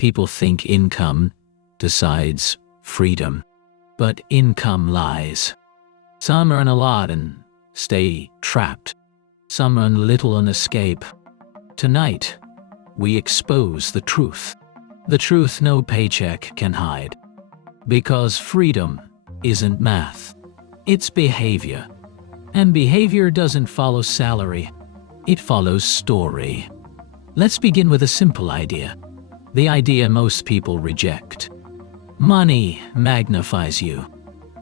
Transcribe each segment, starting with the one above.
People think income decides freedom, but income lies. Some earn a lot and stay trapped. Some earn little and escape. Tonight, we expose the truth. The truth no paycheck can hide. Because freedom isn't math, it's behavior. And behavior doesn't follow salary, it follows story. Let's begin with a simple idea. The idea most people reject. Money magnifies you.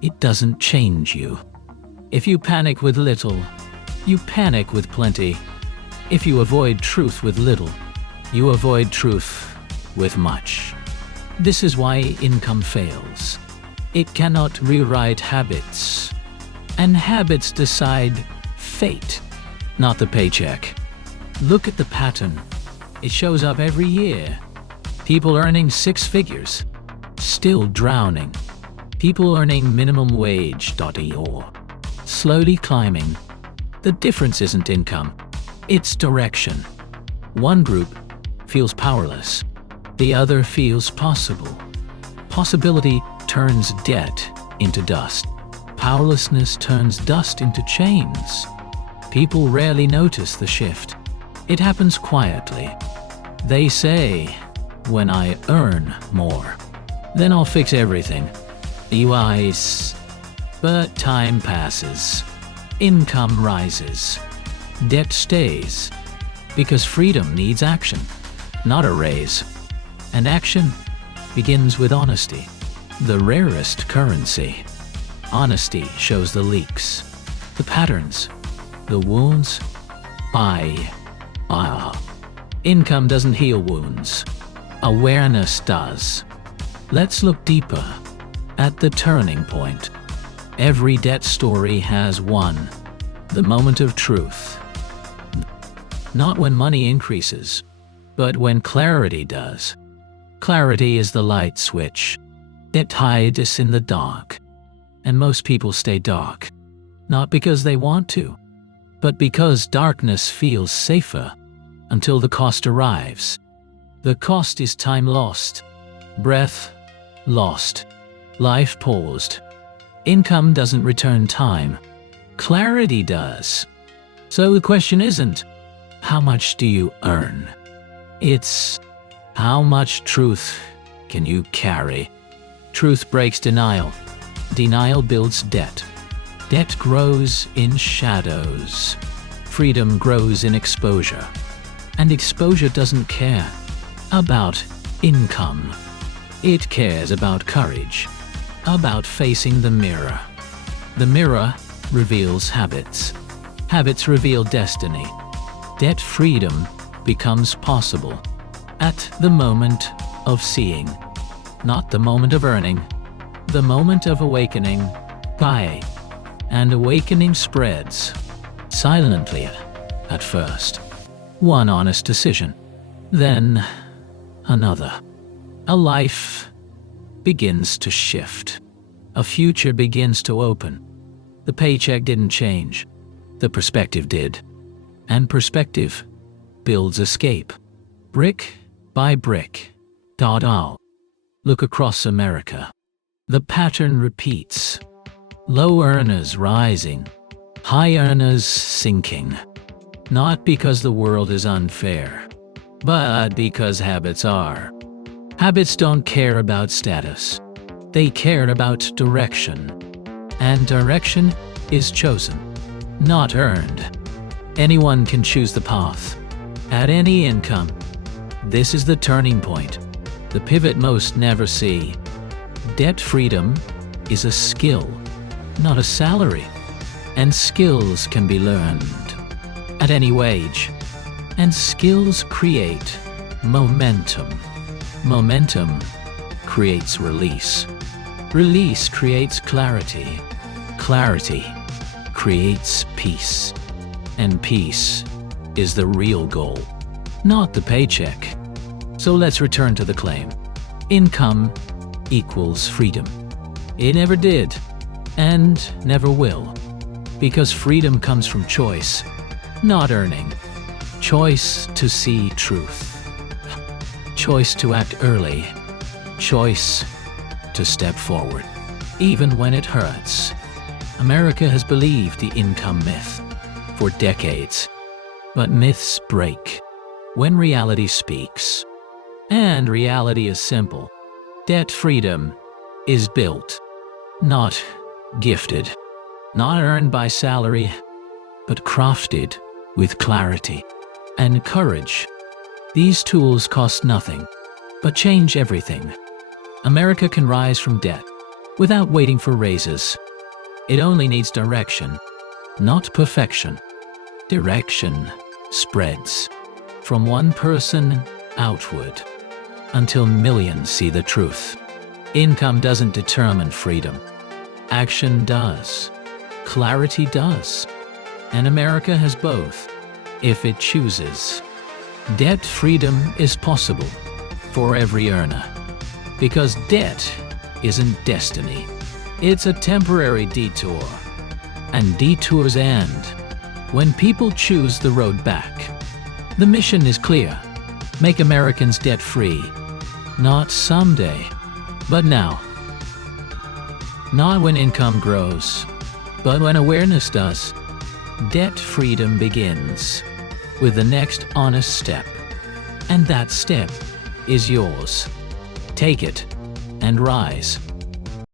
It doesn't change you. If you panic with little, you panic with plenty. If you avoid truth with little, you avoid truth with much. This is why income fails. It cannot rewrite habits. And habits decide fate, not the paycheck. Look at the pattern. It shows up every year. People earning 6 figures, still drowning. People earning minimum wage or slowly climbing. The difference isn't income, it's direction. One group feels powerless, the other feels possible. Possibility turns debt into dust. Powerlessness turns dust into chains. People rarely notice the shift. It happens quietly. They say, when I earn more, then I'll fix everything. But time passes. Income rises. Debt stays. Because freedom needs action, not a raise. And action begins with honesty, the rarest currency. Honesty shows the leaks, the patterns, the wounds. Income doesn't heal wounds. Awareness does. Let's look deeper at the turning point. Every debt story has one, the moment of truth. Not when money increases, but when clarity does. Clarity is the light switch. It hides us in the dark. And most people stay dark, not because they want to, but because darkness feels safer until the cost arrives. The cost is time lost, breath lost, life paused. Income doesn't return time, clarity does. So the question isn't, how much do you earn? It's, how much truth can you carry? Truth breaks denial. Denial builds debt. Debt grows in shadows. Freedom grows in exposure. And exposure doesn't care about income. It cares about courage, about facing the mirror. The mirror reveals habits. Habits reveal destiny. Debt freedom becomes possible at the moment of seeing, not the moment of earning. The moment of awakening, and awakening spreads, silently at first. One honest decision, then another. A life begins to shift. A future begins to open. The paycheck didn't change, the perspective did. And perspective builds escape, brick by brick. Look across America. The pattern repeats. Low earners rising, high earners sinking. Not because the world is unfair, but because habits are. Habits don't care about status. They care about direction. And direction is chosen, not earned. Anyone can choose the path, at any income. This is the turning point, the pivot most never see. Debt freedom is a skill, not a salary. And skills can be learned at any wage. And skills create momentum. Momentum creates release. Release creates clarity. Clarity creates peace. And peace is the real goal, not the paycheck. So let's return to the claim. Income equals freedom. It never did, and never will. Because freedom comes from choice, not earning. Choice to see truth. choice to act early, choice to step forward, even when it hurts. America has believed the income myth for decades, but myths break when reality speaks. And reality is simple. Debt freedom is built, not gifted, not earned by salary, but crafted with clarity and courage. These tools cost nothing, but change everything. America can rise from debt without waiting for raises. It only needs direction, not perfection. Direction spreads from one person outward until millions see the truth. Income doesn't determine freedom. Action does. Clarity does. And America has both, if it chooses. Debt freedom is possible for every earner, because debt isn't destiny. It's a temporary detour, and detours end when people choose the road back. The mission is clear: make Americans debt-free, not someday, but now. Not when income grows, but when awareness does. Debt freedom begins with the next honest step, and that step is yours. Take it and rise.